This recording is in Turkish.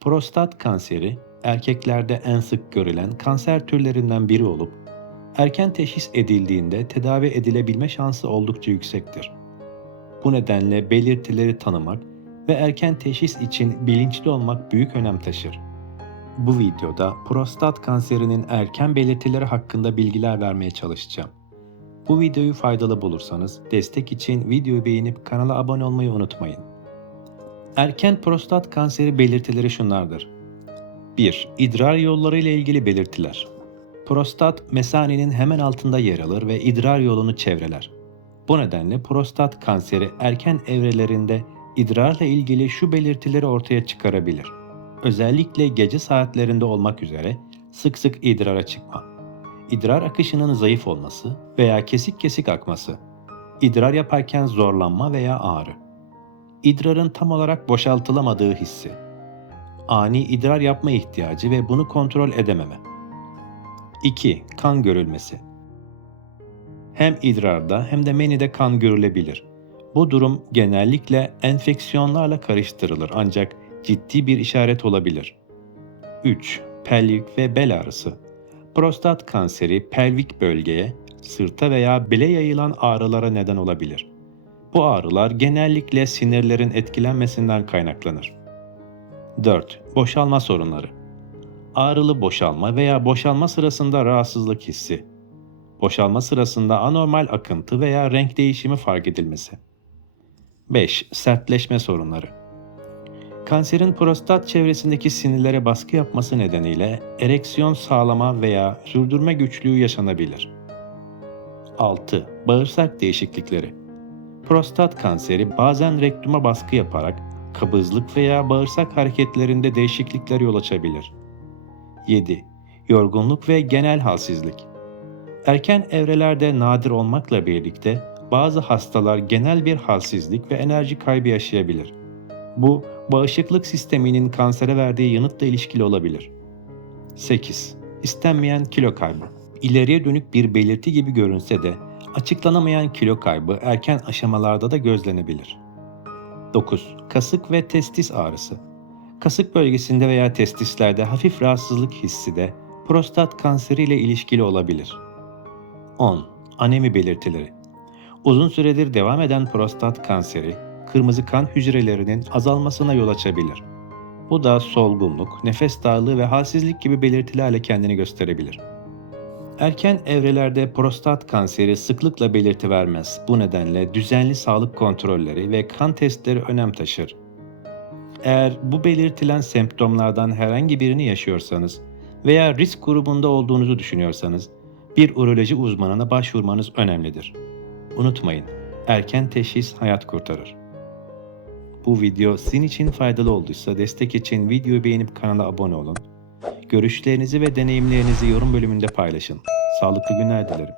Prostat kanseri erkeklerde en sık görülen kanser türlerinden biri olup erken teşhis edildiğinde tedavi edilebilme şansı oldukça yüksektir. Bu nedenle belirtileri tanımak ve erken teşhis için bilinçli olmak büyük önem taşır. Bu videoda prostat kanserinin erken belirtileri hakkında bilgiler vermeye çalışacağım. Bu videoyu faydalı bulursanız destek için videoyu beğenip kanala abone olmayı unutmayın. Erken prostat kanseri belirtileri şunlardır. 1. İdrar yolları ile ilgili belirtiler. Prostat mesanenin hemen altında yer alır ve idrar yolunu çevreler. Bu nedenle prostat kanseri erken evrelerinde idrarla ilgili şu belirtileri ortaya çıkarabilir. Özellikle gece saatlerinde olmak üzere sık sık idrara çıkma, idrar akışının zayıf olması veya kesik kesik akması, idrar yaparken zorlanma veya ağrı, idrarın tam olarak boşaltılamadığı hissi, ani idrar yapma ihtiyacı ve bunu kontrol edememe. 2. Kan görülmesi. Hem idrarda hem de menide kan görülebilir. Bu durum genellikle enfeksiyonlarla karıştırılır ancak ciddi bir işaret olabilir. 3. Pelvik ve bel ağrısı. Prostat kanseri pelvik bölgeye, sırta veya bele yayılan ağrılara neden olabilir. Bu ağrılar genellikle sinirlerin etkilenmesinden kaynaklanır. 4. Boşalma sorunları. Ağrılı boşalma veya boşalma sırasında rahatsızlık hissi. Boşalma sırasında anormal akıntı veya renk değişimi fark edilmesi. 5. Sertleşme sorunları. Kanserin prostat çevresindeki sinirlere baskı yapması nedeniyle ereksiyon sağlama veya sürdürme güçlüğü yaşanabilir. 6. Bağırsak değişiklikleri. Prostat kanseri bazen rektuma baskı yaparak kabızlık veya bağırsak hareketlerinde değişiklikler yol açabilir. 7. Yorgunluk ve genel halsizlik. Erken evrelerde nadir olmakla birlikte bazı hastalar genel bir halsizlik ve enerji kaybı yaşayabilir. Bu, bağışıklık sisteminin kansere verdiği yanıtla ilişkili olabilir. 8. İstenmeyen kilo kaybı. İleriye dönük bir belirti gibi görünse de açıklanamayan kilo kaybı erken aşamalarda da gözlenebilir. 9. Kasık ve testis ağrısı. Kasık bölgesinde veya testislerde hafif rahatsızlık hissi de prostat kanseri ile ilişkili olabilir. 10. Anemi belirtileri. Uzun süredir devam eden prostat kanseri, kırmızı kan hücrelerinin azalmasına yol açabilir. Bu da solgunluk, nefes darlığı ve halsizlik gibi belirtilerle kendini gösterebilir. Erken evrelerde prostat kanseri sıklıkla belirti vermez. Bu nedenle düzenli sağlık kontrolleri ve kan testleri önem taşır. Eğer bu belirtilen semptomlardan herhangi birini yaşıyorsanız veya risk grubunda olduğunuzu düşünüyorsanız bir uroloji uzmanına başvurmanız önemlidir. Unutmayın, erken teşhis hayat kurtarır. Bu video sizin için faydalı olduysa destek için videoyu beğenip kanala abone olun. Görüşlerinizi ve deneyimlerinizi yorum bölümünde paylaşın. Sağlıklı günler dilerim.